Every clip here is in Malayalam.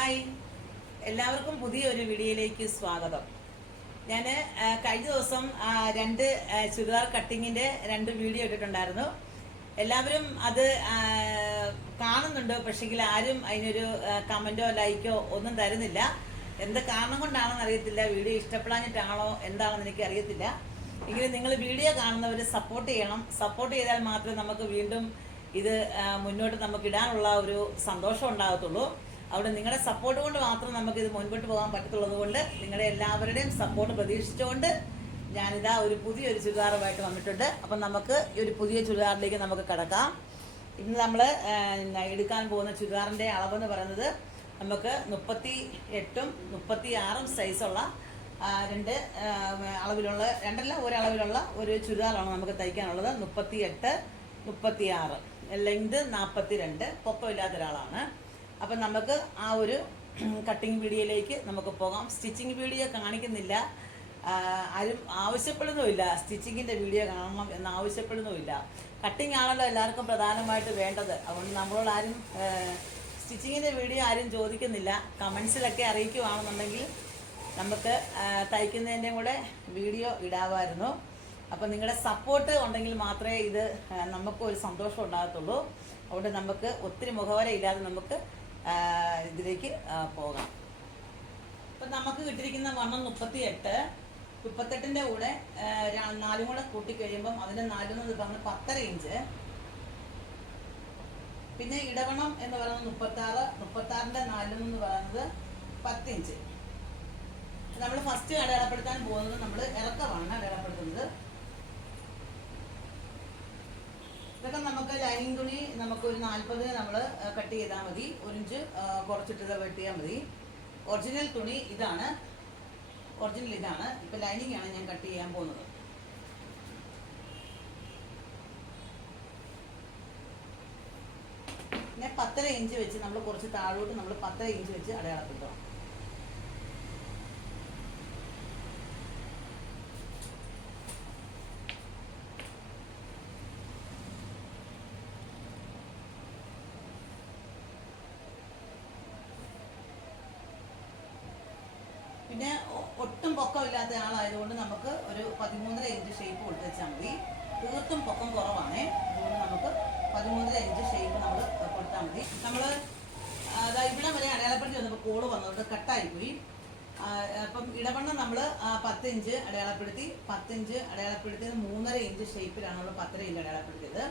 ഹായ് എല്ലാവർക്കും പുതിയൊരു വീഡിയോയിലേക്ക് സ്വാഗതം. ഞാൻ കഴിഞ്ഞ ദിവസം രണ്ട് ചുരിദാർ കട്ടിങ്ങിന്റെ രണ്ട് വീഡിയോ ഇട്ടിട്ടുണ്ടായിരുന്നു. എല്ലാവരും അത് കാണുന്നുണ്ട്. പക്ഷെങ്കിൽ ആരും അതിനൊരു കമന്റോ ലൈക്കോ ഒന്നും തരുന്നില്ല. എന്ത് കാരണം കൊണ്ടാണെന്ന് അറിയത്തില്ല. വീഡിയോ ഇഷ്ടപ്പെടാഞ്ഞിട്ടാണോ എന്താണെന്ന് എനിക്ക് അറിയത്തില്ല. എങ്കിലും നിങ്ങൾ വീഡിയോ കാണുന്നവർ സപ്പോർട്ട് ചെയ്യണം. സപ്പോർട്ട് ചെയ്താൽ മാത്രമേ നമുക്ക് വീണ്ടും ഇത് മുന്നോട്ട് നമുക്ക് ഇടാനുള്ള ഒരു സന്തോഷം ഉണ്ടാകത്തുള്ളൂ. അവിടെ നിങ്ങളുടെ സപ്പോർട്ട് കൊണ്ട് മാത്രം നമുക്ക് ഇത് മുൻപോട്ട് പോകാൻ പറ്റത്തുള്ളത് കൊണ്ട് നിങ്ങളുടെ എല്ലാവരുടെയും സപ്പോർട്ട് പ്രതീക്ഷിച്ചുകൊണ്ട് ഞാനിതാ ഒരു പുതിയൊരു ചുരിദാറുമായിട്ട് വന്നിട്ടുണ്ട്. അപ്പം നമുക്ക് ഈ ഒരു പുതിയ ചുരിദാറിലേക്ക് നമുക്ക് കിടക്കാം. ഇന്ന് നമ്മൾ എടുക്കാൻ പോകുന്ന ചുരിദാറിന്റെ അളവെന്ന് പറയുന്നത് നമുക്ക് മുപ്പത്തി എട്ടും മുപ്പത്തി ആറും സൈസുള്ള രണ്ട് അളവിലുള്ള രണ്ടല്ല ഒരളവിലുള്ള ഒരു ചുരിദാറാണ് നമുക്ക് തയ്ക്കാനുള്ളത്. മുപ്പത്തി എട്ട് മുപ്പത്തി ആറ് ലെങ്ത് നാൽപ്പത്തി രണ്ട് പൊക്കമില്ലാത്ത ഒരാളാണ് അപ്പം നമുക്ക് ആ ഒരു കട്ടിങ് വീഡിയോയിലേക്ക് നമുക്ക് പോകാം. സ്റ്റിച്ചിങ് വീഡിയോ കാണിക്കുന്നില്ല. ആരും ആവശ്യപ്പെടുന്നുമില്ല. സ്റ്റിച്ചിങ്ങിന്റെ വീഡിയോ കാണണം എന്ന് ആവശ്യപ്പെടുന്നുമില്ല. കട്ടിങ് ആണല്ലോ എല്ലാവർക്കും പ്രധാനമായിട്ട് വേണ്ടത്. അതുകൊണ്ട് നമ്മളോട് ആരും സ്റ്റിച്ചിങ്ങിന്റെ വീഡിയോ ആരും ചോദിക്കുന്നില്ല. കമൻസിലൊക്കെ അറിയിക്കുവാണെന്നുണ്ടെങ്കിൽ നമുക്ക് തയ്ക്കുന്നതിന്റെയും കൂടെ വീഡിയോ ഇടാമായിരുന്നു. അപ്പം നിങ്ങളുടെ സപ്പോർട്ട് ഉണ്ടെങ്കിൽ മാത്രമേ ഇത് നമുക്ക് ഒരു സന്തോഷം ഉണ്ടാകത്തുള്ളൂ. അതുകൊണ്ട് നമുക്ക് ഒത്തിരി മുഖവര ഇല്ലാതെ നമുക്ക് ഇതിലേക്ക് പോകാം. അപ്പം നമുക്ക് കിട്ടിയിരിക്കുന്ന വണ്ണം മുപ്പത്തി എട്ട് മുപ്പത്തെട്ടിന്റെ കൂടെ നാലും കൂടെ കൂട്ടി കഴിയുമ്പം അതിന്റെ നാലെന്ന് പറഞ്ഞ് പത്തര ഇഞ്ച്. പിന്നെ ഇടവണം എന്ന് പറയുന്നത് മുപ്പത്തി ആറ് മുപ്പത്തി എന്ന് പറയുന്നത് പത്തിഞ്ച്. നമ്മൾ ഫസ്റ്റ് അടയാളപ്പെടുത്താൻ പോകുന്നത് നമ്മൾ ഇറക്കമാണ് അടയാളപ്പെടുത്തുന്നത് ഇതൊക്കെ നമുക്ക് ലൈനിങ് തുണി നമുക്ക് ഒരു നാൽപ്പത് നമ്മൾ കട്ട് ചെയ്താൽ മതി. ഒരു ഇഞ്ച് കുറച്ചിട്ട് വെട്ടിയാൽ മതി. ഒറിജിനൽ തുണി ഇതാണ്. ഒറിജിനൽ ഇതാണ്. ഇപ്പൊ ലൈനിങ് ആണ് ഞാൻ കട്ട് ചെയ്യാൻ പോകുന്നത്. പിന്നെ പത്തര ഇഞ്ച് വെച്ച് നമ്മൾ കുറച്ച് താഴോട്ട് നമ്മൾ പത്തര ഇഞ്ച് വെച്ച് അടയാളപ്പെടുത്തണം. പൊക്കമില്ലാത്ത ആളായതുകൊണ്ട് നമുക്ക് ഒരു പതിമൂന്നര ഇഞ്ച് ഷേപ്പ് കൊടുത്ത് വെച്ചാൽ മതി. തീർത്തും പൊക്കം കുറവാണേ. അതുകൊണ്ട് നമുക്ക് പതിമൂന്നര ഇഞ്ച് ഷേപ്പ് നമ്മൾ കൊടുത്താൽ മതി. നമ്മൾ ഇവിടെ വരെ അടയാളപ്പെടുത്തി വന്നപ്പോൾ കോൾ വന്നത് കട്ടായിപ്പോയി. പോയി അപ്പം ഇടവണ്ണം നമ്മൾ പത്ത് ഇഞ്ച് അടയാളപ്പെടുത്തി പത്ത് ഇഞ്ച് അടയാളപ്പെടുത്തിയത് മൂന്നര ഇഞ്ച് ഷേപ്പിലാണ് നമ്മൾ പത്തര ഇഞ്ച് അടയാളപ്പെടുത്തിയത്.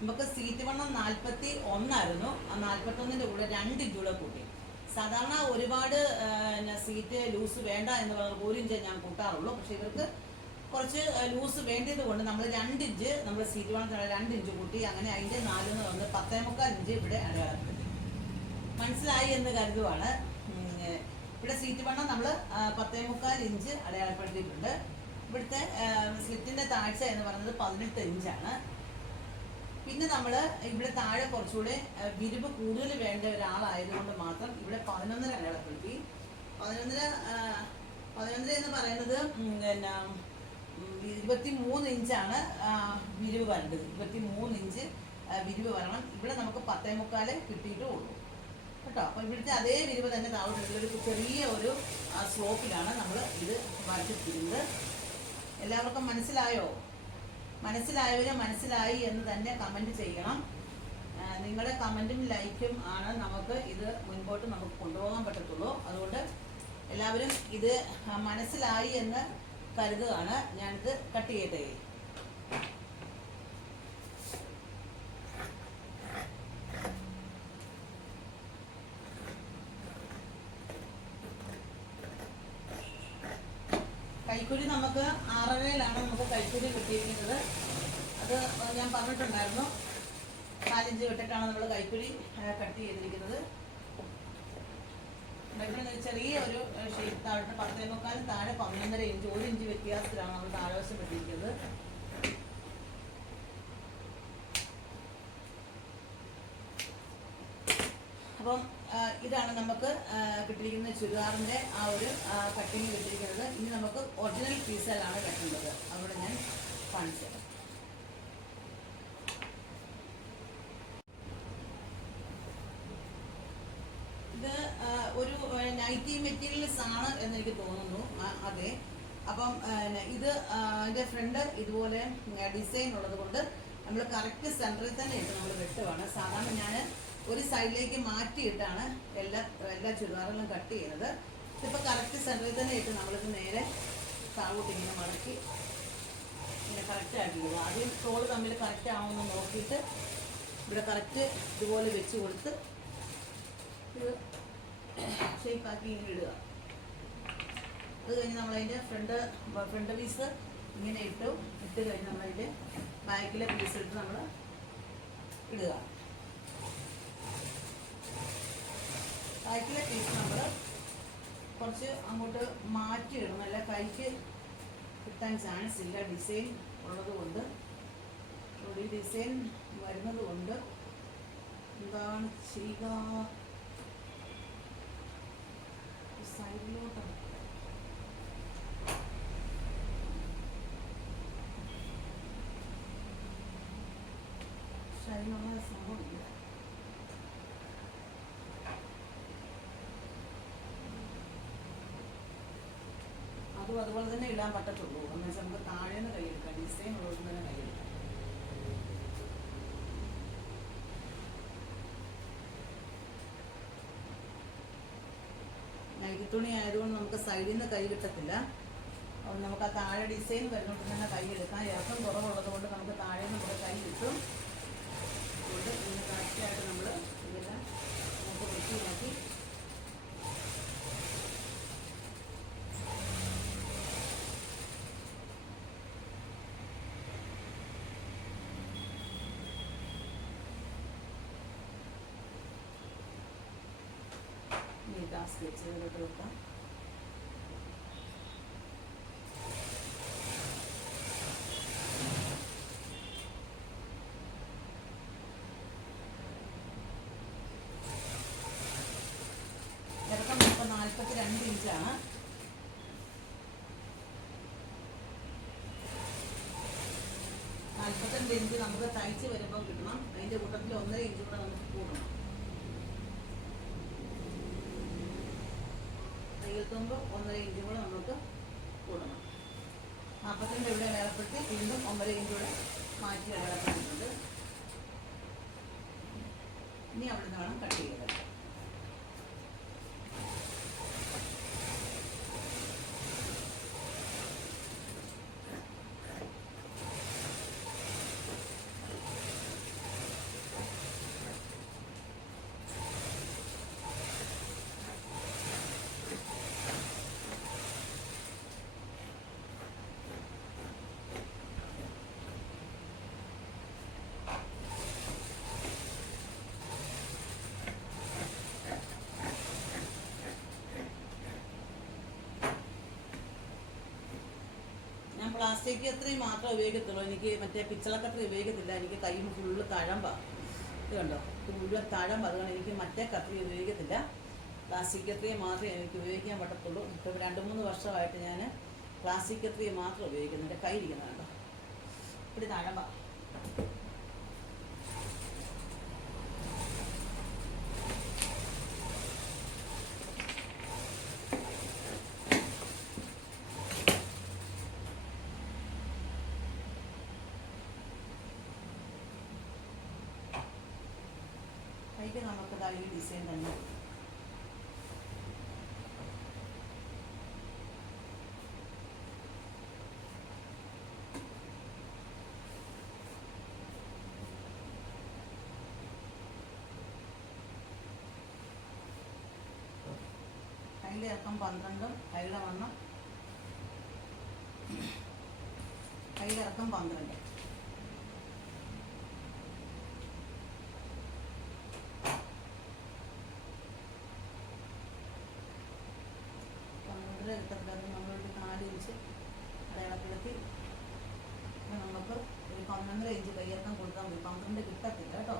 നമുക്ക് സീറ്റ് വണ്ണം നാൽപ്പത്തി ഒന്നായിരുന്നു ആ നാൽപ്പത്തി ഒന്നിന്റെ കൂടെ രണ്ട് ഇഞ്ച് കൂടെ കൂട്ടി. സാധാരണ ഒരുപാട് സീറ്റ് ലൂസ് വേണ്ട എന്ന് പറഞ്ഞാൽ ഒരു ഇഞ്ച് ഞാൻ കൂട്ടാറുള്ളൂ. പക്ഷെ ഇവർക്ക് കുറച്ച് ലൂസ് വേണ്ടത് കൊണ്ട് നമ്മൾ രണ്ട് ഇഞ്ച് നമ്മൾ സീറ്റ് വേണം രണ്ട് ഇഞ്ച് കൂട്ടി അങ്ങനെ അതിന്റെ എന്ന് വന്ന് പത്തേ മുക്കാൽ ഇഞ്ച് ഇവിടെ അടയാളപ്പെടുത്തി. മനസ്സിലായി എന്ന് കരുതുവാണ്. ഇവിടെ സീറ്റ് വണ്ണം നമ്മൾ പത്തേ മുക്കാൽ ഇഞ്ച് അടയാളപ്പെടുത്തിയിട്ടുണ്ട്. ഇവിടുത്തെ സ്ലിറ്റിന്റെ താഴ്ച എന്ന് പറയുന്നത് പതിനെട്ട് ഇഞ്ചാണ്. പിന്നെ നമ്മൾ ഇവിടെ താഴെ കുറച്ചുകൂടെ വിരിവ് കൂടുതൽ വേണ്ട ഒരാളായതുകൊണ്ട് മാത്രം ഇവിടെ പതിനൊന്നര അടയാളപ്പെടുത്തി. പതിനൊന്നര പതിനൊന്നര എന്ന് പറയുന്നത് പിന്നെ ഇരുപത്തി മൂന്ന് ഇഞ്ചാണ് വിരിവ് വരേണ്ടത്. ഇരുപത്തി മൂന്ന് ഇഞ്ച് വിരിവ് വരണം. ഇവിടെ നമുക്ക് പത്തേ മുക്കാൽ കിട്ടിയിട്ടേ ഉള്ളൂ. കേട്ടോ? അപ്പോൾ ഇവിടുത്തെ അതേ വിരിവ് തന്നെ താഴെ ഒരു ചെറിയ ഒരു സ്ലോപ്പിലാണ് നമ്മൾ ഇത് വരച്ചിട്ടിരുന്നത് എല്ലാവർക്കും മനസ്സിലായോ? മനസ്സിലായവര് മനസ്സിലായി എന്ന് തന്നെ കമന്റ് ചെയ്യണം. നിങ്ങളുടെ കമന്റും ലൈക്കും ആണ് നമുക്ക് ഇത് മുൻപോട്ട് നമുക്ക് കൊണ്ടുപോകാൻ പറ്റത്തുള്ളൂ. അതുകൊണ്ട് എല്ലാവരും ഇത് മനസ്സിലായി എന്ന് കരുതുകയാണ്. ഞാനിത് കട്ട് ചെയ്യട്ടെ. കൈക്കൂലി നമുക്ക് ആറരയിലാണ് നമുക്ക് കൈക്കൂലി കിട്ടിയിരിക്കുന്നത്. അത് ഞാൻ പറഞ്ഞിട്ടുണ്ടായിരുന്നു. നാലഞ്ച് വിട്ടിട്ടാണ് നമ്മൾ കൈക്കൂലി കട്ട് ചെയ്തിരിക്കുന്നത്. ചെറിയ ഒരു ഷേപ്പ് താഴെ പത്തേ മുക്കാൽ താഴെ പതിനൊന്നര ഇഞ്ച് ഒരു ഇഞ്ച് വ്യത്യാസത്തിലാണ് നമ്മൾ താഴെ വശം അപ്പം ഇതാണ് നമുക്ക് കിട്ടിയിരിക്കുന്ന ചുരിദാറിന്റെ ആ ഒരു കട്ടിങ് കിട്ടിയിരിക്കുന്നത് ഇനി നമുക്ക് ഒറിജിനൽ പീസിലാണ് കിട്ടുന്നത് അവിടെ ഞാൻ കാണിച്ചു. ഇത് ഒരു നൈറ്റി മെറ്റീരിയൽസ് ആണ് എന്ന് എനിക്ക് തോന്നുന്നു. അതെ. അപ്പം ഇത് ആ, ഫ്രണ്ട് ഇതുപോലെ ഡിസൈൻ ഉള്ളത് കൊണ്ട് നമ്മൾ കറക്റ്റ് സെന്ററിൽ തന്നെ ഇട്ട് നമ്മൾ വെട്ടുവാണ്. സാധാരണ ഞാൻ ഒരു സൈഡിലേക്ക് മാറ്റിയിട്ടാണ് എല്ലാ എല്ലാ ചുരിദാറുകളും കട്ട് ചെയ്യുന്നത്. ഇതിപ്പോൾ കറക്റ്റ് സെന്ററിൽ തന്നെ ഇട്ട് നമ്മളിത് നേരെ താഴോട്ട് ഇങ്ങനെ മടക്കി ഇങ്ങനെ കറക്റ്റ് ആക്കിയിടുക ആദ്യം തോൾ തമ്മിൽ കറക്റ്റ് ആവുമെന്ന് നോക്കിയിട്ട് ഇവിടെ കറക്റ്റ് ഇതുപോലെ വെച്ച് കൊടുത്ത് ഇത് ഷേപ്പ് ആക്കി ഇങ്ങനെ ഇടുക. അത് കഴിഞ്ഞ് നമ്മളതിന്റെ ഫ്രണ്ട് ഫ്രണ്ട് പീസ് ഇങ്ങനെ ഇട്ടു. ഇട്ട് കഴിഞ്ഞ് നമ്മളതിന്റെ ബാക്കിലെ പീസ് ഇട്ട് നമ്മൾ ഇടുക. ബാക്കിലെ പീസ് നമ്മൾ കുറച്ച് അങ്ങോട്ട് മാറ്റി ഇടണം അല്ല കൈക്ക് കിട്ടാൻ ചാൻസ് ഇല്ല. ഡിസൈൻ ഉള്ളത് കൊണ്ട്. ഈ ഡിസൈൻ വരുന്നത് കൊണ്ട് എന്താണ് ചെയ്യുക? സൈഡിലോട്ടാണ് അതും അതുപോലെ തന്നെ ഇടാൻ പറ്റത്തുള്ളൂ. എന്ന് വെച്ചാൽ നമുക്ക് താഴെ നിന്ന് കൈയെടുക്കാം ഡിസൈൻ ഉള്ളത് തന്നെ കൈയെടുക്കാം. നൈറ്റി തുണി ആയതുകൊണ്ട് നമുക്ക് സൈഡിൽ നിന്ന് കൈ കിട്ടത്തില്ല. അതുകൊണ്ട് നമുക്ക് ആ താഴെ ഡിസൈൻ വരുന്നോണ്ട് തന്നെ കൈ എടുക്കാം. ഇറക്കം കുറവുള്ളത് കൊണ്ട് നമുക്ക് താഴെ നിന്ന് നമ്മുടെ കൈ കിട്ടും അതുകൊണ്ട് ഇങ്ങനെ കറക്റ്റായിട്ട് നമ്മൾ ഇതെല്ലാം നമുക്ക് വൃത്തിയാക്കി നീട്ടാ സ്കെച്ച് ചെയ്തിട്ട് വെക്കാം ഇറക്കം രണ്ട് ഇഞ്ചാണ്. നാൽപ്പത്തിരണ്ട് ഇഞ്ച് നമുക്ക് തയ്ച്ച് വരുമ്പോൾ കിട്ടണം. അതിന്റെ കൂട്ടത്തിൽ ഒന്നര ഇഞ്ച് കൂടെ നമുക്ക് കൂടണം. തുമ്പ് ഒന്നര ഇഞ്ച് കൂടെ നമുക്ക് കൂടണം. നാൽപ്പത്തിരണ്ട് ഇവിടെ വേർപ്പെടുത്തി വീണ്ടും ഒന്നര ഇഞ്ച് കൂടെ മാറ്റി അടയാളപ്പെടുന്നുണ്ട് ഇനി അവിടെ നിന്നാണ് കട്ട് ചെയ്ത് പ്ലാസ്റ്റിക് അത്രയും മാത്രമേ ഉപയോഗിക്കത്തുള്ളൂ. എനിക്ക് മറ്റേ പിച്ചളക്കത്ര ഉപയോഗിക്കത്തില്ല. എനിക്ക് കൈ ഫുള്ള് തഴമ്പ. ഇത് കണ്ടോ? മുഴുവൻ തഴമ്പ. അതുകൊണ്ട് എനിക്ക് മറ്റേ കത്രി ഉപയോഗിക്കത്തില്ല. പ്ലാസ്റ്റിക് അത്രയും മാത്രമേ എനിക്ക് ഉപയോഗിക്കാൻ പറ്റത്തുള്ളൂ. ഇപ്പോൾ രണ്ട് മൂന്ന് വർഷമായിട്ട് ഞാൻ പ്ലാസ്റ്റിക് അത്രയും മാത്രം ഉപയോഗിക്കുന്നുണ്ട്. കൈ ഇരിക്കുന്നുണ്ടോ ഇവിടെ തഴമ്പ കൈക്ക് നമുക്ക് ദാ ഈ ഡിസൈൻ തന്നെ. അതിന്റെ ഇറക്കം പന്ത്രണ്ടും കൈയുടെ വണ്ണം കയ്യിലെ ഇറക്കം പന്ത്രണ്ട് പന്ത്രണ്ടര കിട്ടത്തില്ല നമ്മളൊരു നാല് ഇഞ്ച് അടയാളപ്പെടുത്തി ഇത് നമുക്ക് ഒരു പന്ത്രണ്ടര ഇഞ്ച് കയ്യിറക്കം കൊടുത്താൽ മതി പന്ത്രണ്ട് കിട്ടത്തില്ല കേട്ടോ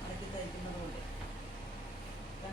മടക്കി തയ്ക്കുന്നത് കൊണ്ട് കിട്ടാൻ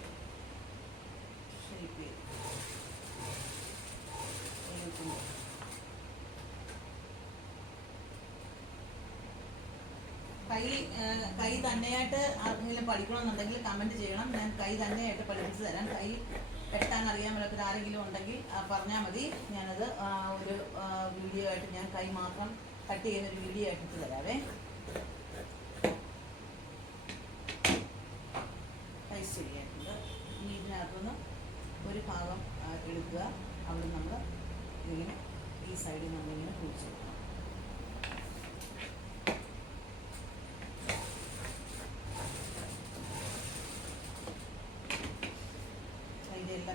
കൈ തന്നെയായിട്ട് ആർക്കെങ്കിലും പഠിക്കണമെന്നുണ്ടെങ്കിൽ കമന്റ് ചെയ്യണം. ഞാൻ കൈ തന്നെയായിട്ട് പഠിപ്പിച്ച് തരാം. കൈ വെട്ടാൻ അറിയാൻ പറ്റാത്ത ആരെങ്കിലും ഉണ്ടെങ്കിൽ പറഞ്ഞാൽ മതി. ഞാനത് ഒരു വീഡിയോ ആയിട്ട് ഞാൻ കൈ മാത്രം കട്ട് ചെയ്യുന്ന ഒരു വീഡിയോ ആയിട്ട് ഇട്ട് തരാവേ. കൈ ശരിയായിട്ടുണ്ട്. ഇനി ഇതിനകത്തുനിന്ന് ഒരു ഭാഗം എടുക്കുക. അവിടെ നമ്മൾ ഇങ്ങനെ ഈ സൈഡിൽ നമ്മളിങ്ങനെ കുഴിച്ച് കൊടുക്കണം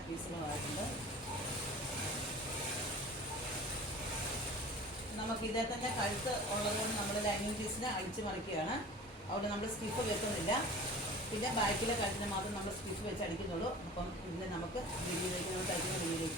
അതിന്റെ എല്ലാ പീസുകളും നമുക്ക് ഇതേ തന്നെ കഴുത്ത് ഉള്ളതുകൊണ്ട് നമ്മൾ ലൈനിങ് പീസിനെ അടിച്ചു മറിക്കുകയാണ്. അവിടെ നമ്മൾ സ്റ്റിഫ് വെക്കുന്നില്ല. പിന്നെ ബാക്കിലെ കഴുത്തിന് മാത്രം നമ്മൾ സ്റ്റിഫ് വെച്ച് അടിക്കുന്നുള്ളൂ. അപ്പം ഇതിനെ നമുക്ക് വീഡിയോയിലേക്ക് നമ്മൾ തയ്ക്കുന്ന വീഡിയോ